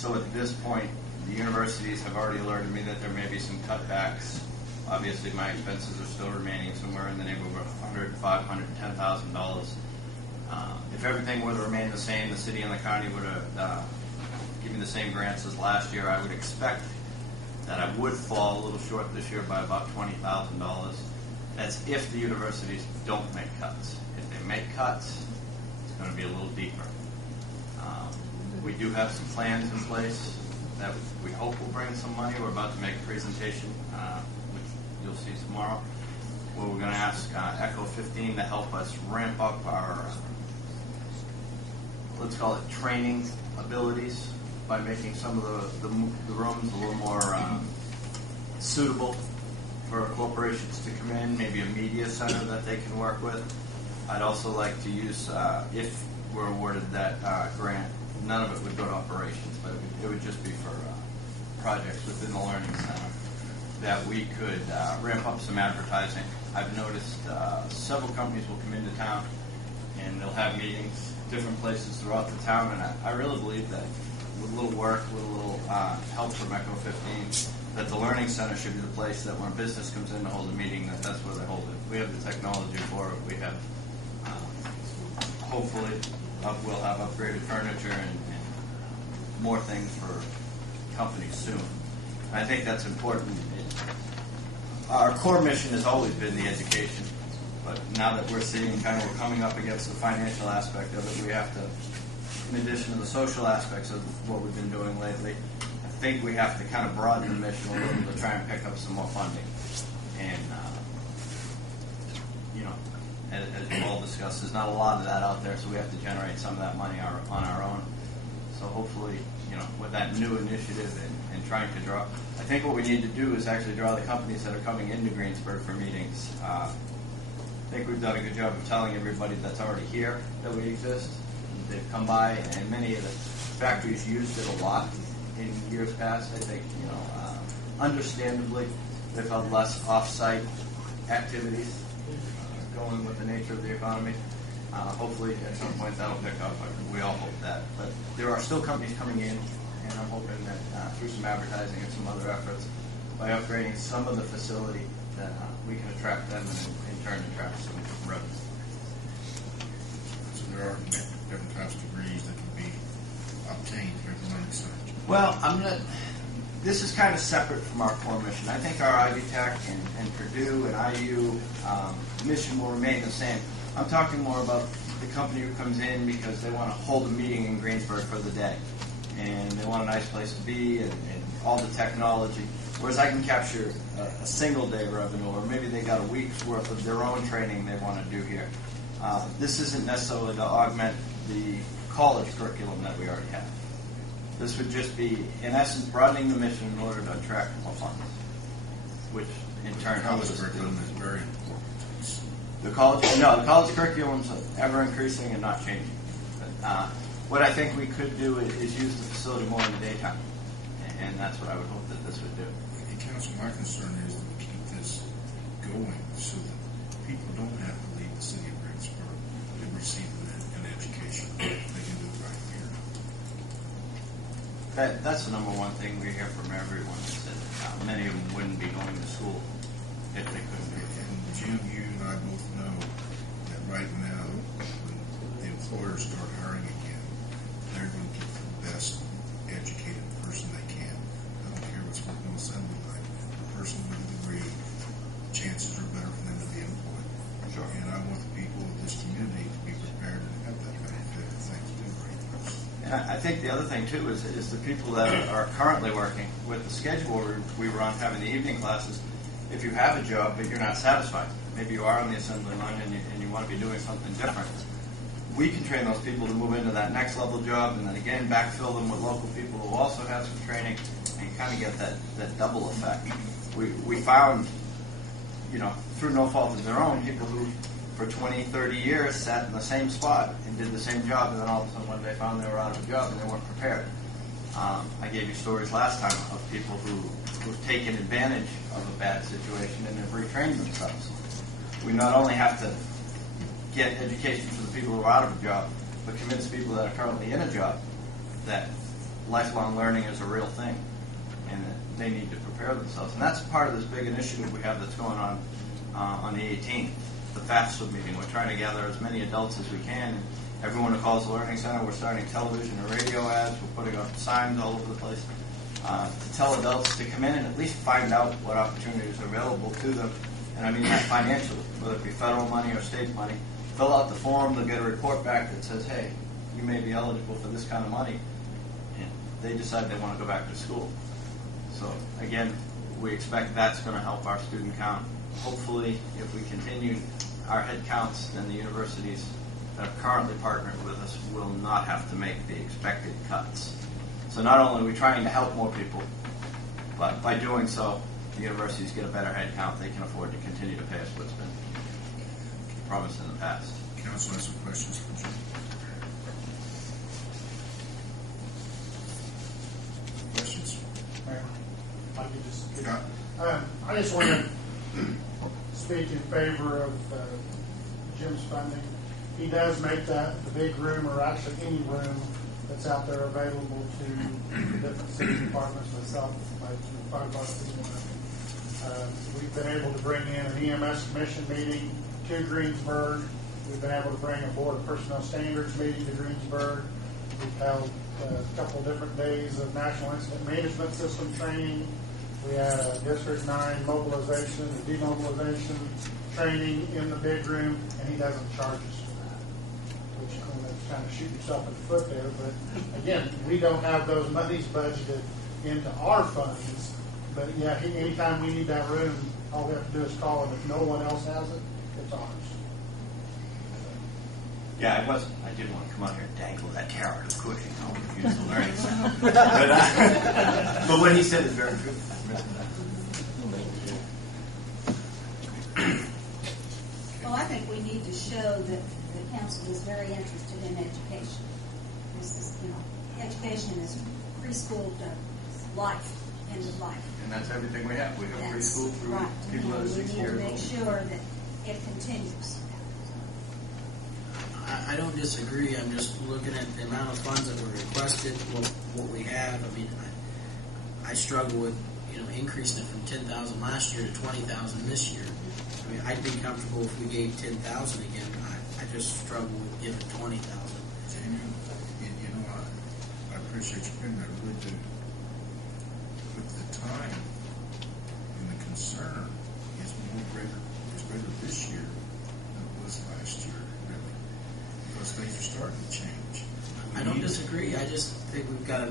So at this point, the universities have already alerted me that there may be some cutbacks. Obviously, my expenses are still remaining somewhere in the neighborhood of $100,000, $500,000, $10,000. If everything were to remain the same, the city and the county would have given me the same grants as last year. I would expect that I would fall a little short this year by about $20,000. That's if the universities don't make cuts. If they make cuts, it's going to be a little deeper. We do have some plans in place that we hope will bring some money. We're about to make a presentation, which you'll see tomorrow, where we're going to ask Echo 15 to help us ramp up our, let's call it training abilities by making some of the rooms a little more suitable for corporations to come in, maybe a media center that they can work with. I'd also like to use, if we're awarded that grant, none of it would go to operations, but it would just be for projects within the Learning Center, that we could ramp up some advertising. I've noticed several companies will come into town and they'll have meetings different places throughout the town, and I really believe that with a little work, with a little help from Echo 15, that the Learning Center should be the place that when a business comes in to hold a meeting, that's where they hold it. We have the technology for it. We have, hopefully, we'll have upgraded furniture and more things for companies soon. I think that's important. Our core mission has always been the education, but now that we're seeing we're coming up against the financial aspect of it, we have to, in addition to the social aspects of what we've been doing lately, I think we have to kind of broaden the mission a little to try and pick up some more funding. And, as we've all discussed, there's not a lot of that out there, so we have to generate some of that money on our own. So hopefully, with that new initiative and trying to draw, I think what we need to do is actually draw the companies that are coming into Greensburg for meetings. I think we've done a good job of telling everybody that's already here that we exist. They've come by, and many of the factories used it a lot in years past. I think, understandably, they've had less off-site activities going with the nature of the economy. Hopefully, at some point, that'll pick up. We all hope that. But there are still companies coming in, and I'm hoping that through some advertising and some other efforts, by upgrading some of the facility, that we can attract them and in turn attract some revenue. So there are different types of degrees that can be obtained through the Learning Center. Well, this is kind of separate from our core mission. I think our Ivy Tech and Purdue and IU mission will remain the same. I'm talking more about the company who comes in because they want to hold a meeting in Greensburg for the day, and they want a nice place to be and all the technology. Whereas I can capture a single day revenue, or maybe they got a week's worth of their own training they want to do here. This isn't necessarily to augment the college curriculum that we already have. This would just be, in essence, broadening the mission in order to attract more funds, which in turn helps us. The college curriculum is very important. The college curriculum's ever increasing and not changing. What I think we could do is use the facility more in the daytime, and that's what I would hope that this would do. And Council, my concern is to keep this going so that people don't have to leave the city of Greensburg to receive an education. They can do it right here. That's the number one thing we hear from everyone, is that many of them wouldn't be going to school if they couldn't be. And Jim, you and I both know that right now, when the employers start hiring again, they're going to get the best educated person they can. I don't care what's working on assembly line. The person with a degree, chances are better for them to be employed. Sure. And I want the people of this community to be prepared to have that benefit if things do break loose. And I think the other thing, too, is the people that are currently working with the schedule we were on having the evening classes. If you have a job but you're not satisfied, maybe you are on the assembly line and you want to be doing something different, we can train those people to move into that next level job, and then again backfill them with local people who also have some training, and kind of get that double effect. We found, through no fault of their own, people who for 20, 30 years sat in the same spot and did the same job, and then all of a sudden one day found they were out of a job and they weren't prepared. I gave you stories last time of people who've taken advantage of a bad situation and have retrained themselves. We not only have to get education for the people who are out of a job, but convince people that are currently in a job that lifelong learning is a real thing, and that they need to prepare themselves. And that's part of this big initiative we have that's going on the 18th, the FAFSA meeting. We're trying to gather as many adults as we can. And everyone who calls the Learning Center, we're starting television and radio ads. We're putting up signs all over the place to tell adults to come in and at least find out what opportunities are available to them. And I mean that financially, whether it be federal money or state money. Fill out the form, they'll get a report back that says, hey, you may be eligible for this kind of money. And they decide they want to go back to school. So again, we expect that's going to help our student count. Hopefully, if we continue our head counts, then the universities that are currently partnered with us will not have to make the expected cuts. So not only are we trying to help more people, but by doing so, the universities get a better head count. They can afford to continue to pay us what's been promised in the past. Council has some questions for Jim. Questions? If I could just, Scott? I just want to speak in favor of Jim's funding. He does make that the big room, or actually any room that's out there, available to the different city departments, myself, my fire department. We've been able to bring in an EMS commission meeting to Greensburg. We've been able to bring a board of personnel standards meeting to Greensburg. We've held a couple different days of National Incident Management System training. We had a District 9 mobilization and demobilization training in the big room, and he doesn't charge us for that, which that's kind of shoot yourself in the foot there. But again, we don't have those monies budgeted into our funds. But yeah, anytime we need that room, all we have to do is call him. If no one else has it, it's ours. Yeah, I didn't want to come out here and dangle that carrot of course, you know, use the learning center. But what he said is very true. Well, I think we need to show that the council is very interested in education. This is, education is preschool to life, end of life. And that's everything we have. We have preschool through right. people that are 6 years old. We need to make sure that it continues. I don't disagree. I'm just looking at the amount of funds that were requested, what we have. I mean, I struggle with increasing it from 10,000 last year to 20,000 this year. I mean, I'd be comfortable if we gave 10,000 again. I just struggle with giving 20,000. I appreciate you bringing that. Really do. With the time and the concern is greater this year than it was last year, really, because things are starting to change. I don't disagree. I just think we've got.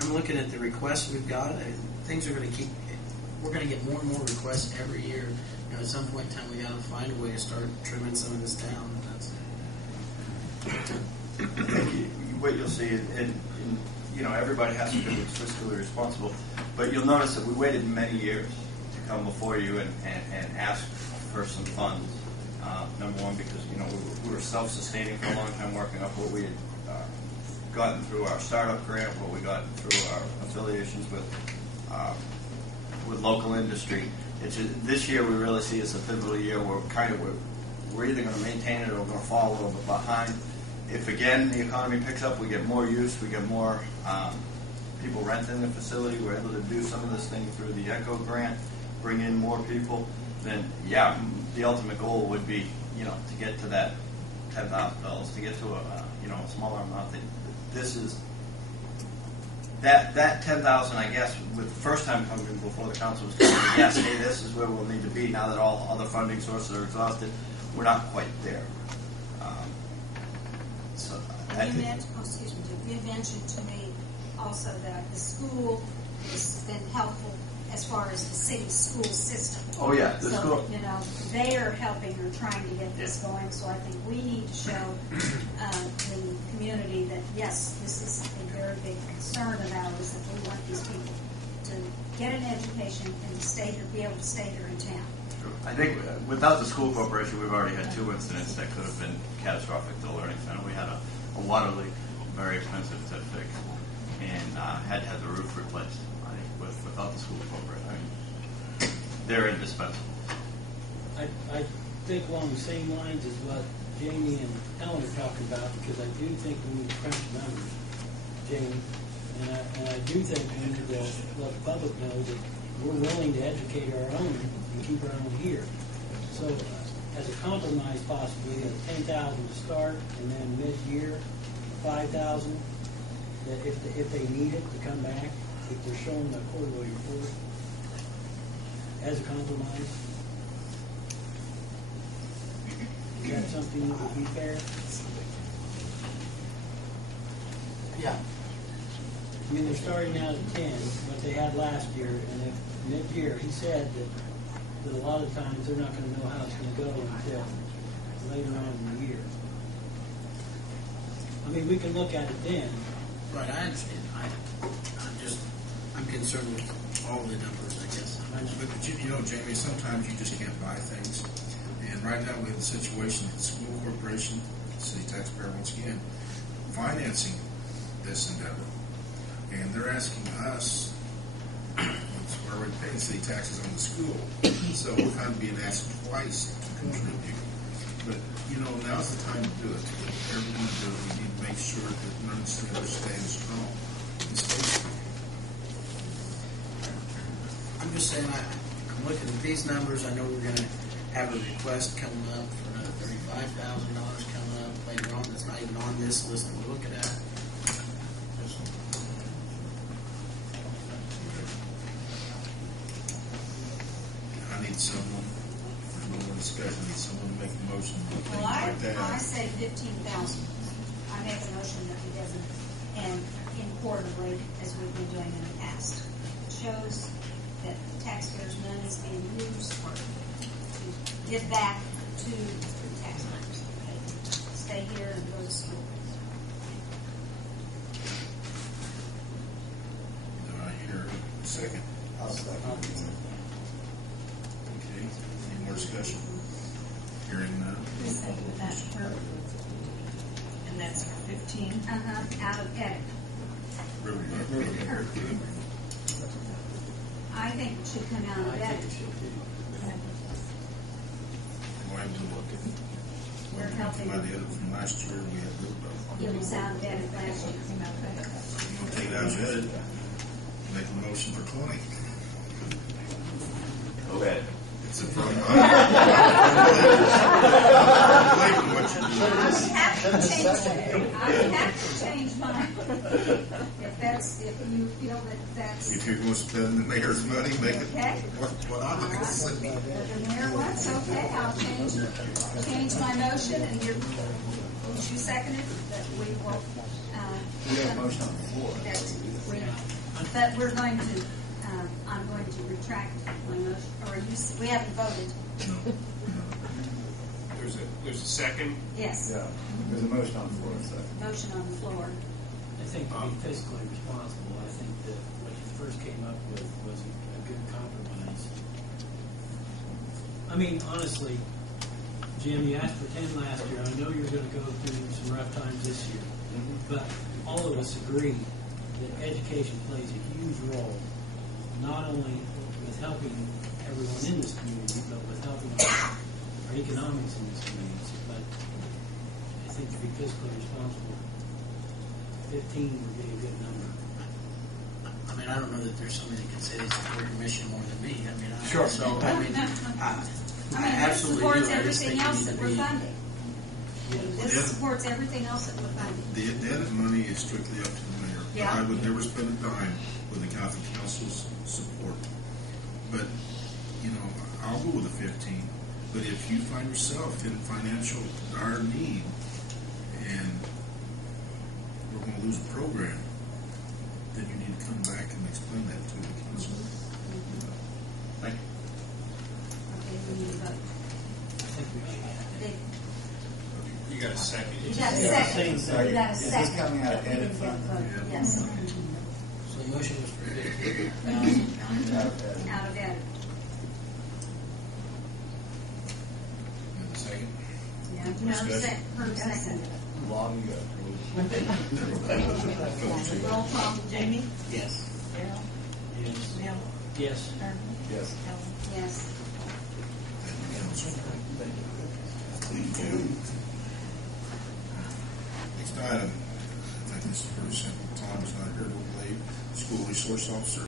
I'm looking at the requests we've got. Things are going to keep. We're going to get more and more requests every year. At some point in time, we got to find a way to start trimming some of this down. What you'll see, and everybody has to do what's fiscally responsible, but you'll notice that we waited many years to come before you and ask for some funds. Number one, because we were self-sustaining for a long time, working off what we had gotten through our startup grant, what we got through our affiliations with local industry. This year we really see as a pivotal year where we're either going to maintain it or we're going to fall a little bit behind. If again the economy picks up, we get more use, we get more people renting the facility, we're able to do some of this thing through the ECHO grant, bring in more people, then yeah, the ultimate goal would be to get to that $10,000, to get to a smaller amount. This is that 10,000, I guess, with the first time coming before the council was coming, yes, hey, this is where we'll need to be now that all other funding sources are exhausted. We're not quite there. So I think. You mentioned to me also that the school has been helpful as far as the city school system. Oh yeah, the so, school. They are helping or trying to get this going. So I think we need to show the community that yes, this is a very big concern of ours, that we want these people to get an education and stay here, be able to stay here in town. I think without the school corporation, we've already had 2 incidents that could have been catastrophic to the Learning Center. We had a water leak, very expensive to fix, and had to have the roof replaced. I think without the school corporation, I mean, they're indispensable. I think along the same lines as what Jamie and Ellen are talking about, because I do think when we crunch numbers, Jamie, And I do think we need to let the public know that we're willing to educate our own and keep our own here. So as a compromise, possibly a 10,000 to start, and then mid-year 5,000. That if they need it to come back, if they're showing the quarterly report as a compromise. Is that something that would be fair? Yeah. I mean, they're starting out at 10, what they had last year, and if mid-year, he said that a lot of times they're not going to know how it's going to go until later on in the year. I mean, we can look at it then. Right, I understand. I'm concerned with all the numbers, I guess. But you know, Jamie, sometimes you just can't buy things. And right now we have a situation that the school corporation, city taxpayer once again, financing this endeavor. And they're asking us, we're already paying city taxes on the school, so we're kind of being asked twice to contribute. But, you know, now's the time to do it. Whatever we're going to do, we need to make sure that none of the stands strong. And stay strong. I'm just saying, I'm looking at these numbers. I know we're going to have a request coming up for another $35,000 coming up later on. That's not even on this list that we're looking at. I need someone, for no more discussion, I need someone to make a motion to things Well, like that. I say 15,000. I make a motion that we doesn't, and in quarterly, as we've been doing in the past. It shows that taxpayers' money is being used to give back to taxpayers. Okay? Stay here and go to school. Do I hear a second? I'll second. Okay, any more discussion? Hearing none. And that's for 15. Out of edit. River. I think it should come out of I think edit. it should be. Why do we look at it? We're helping. By the edit from last year, we had river. It was out of edit last year. You want to take it out of edit? Make a motion for 20. Okay. It's a problem. I'm what you do. I have to change mine. If you feel that that's. If you're going to spend the mayor's money, make it Okay. what I like to see. The mayor wants, okay, I'll change my motion, and you seconded that we will. We have a motion on the floor. But we're going to, I'm going to retract my motion, or we haven't voted. There's a second. Yes, Yeah, there's a motion on the floor, so. motion on the floor. I think to be fiscally responsible, I think that what you first came up with was a good compromise. I mean, honestly, Jim, you asked for 10 last year. I know you're going to go through some rough times this year, but all of us agree that education plays a huge role, not only with helping everyone in this community, but with helping our economics in this community. But I think to be fiscally responsible, 15 would be a good number. I mean, I don't know that there's somebody that can say they support your mission more than me. I mean, Sure. So, I mean, I I mean, this absolutely supports do. I just everything think else we that need we're to be. funding. This Yeah. supports everything else that we're funding. The edit money is strictly up to the mayor. Yeah. I would never spend a dime with the Catholic Council's support. But, you know, I'll go with the 15. But if you find yourself in financial dire need and we're going to lose a program, then you need to come back and explain that to the council. Thank you. Okay, we need to vote. I think we should. You got a second. You got a second. Second. You got a Is this second. coming out of But we edit didn't get a fund? vote. Yeah. Yes, So the motion was for 15,000. out of edit. And the second? Yeah, no, Discussion? Herb seconded. Long ago. Roll call, Jamie? Yes. Darrell? Yes. Bill? Yes. Herb? Yes. Helen? Yes. Thank you, council. Next item, I think this is pretty simple. Tom is not here, we'll leave. School resource officer.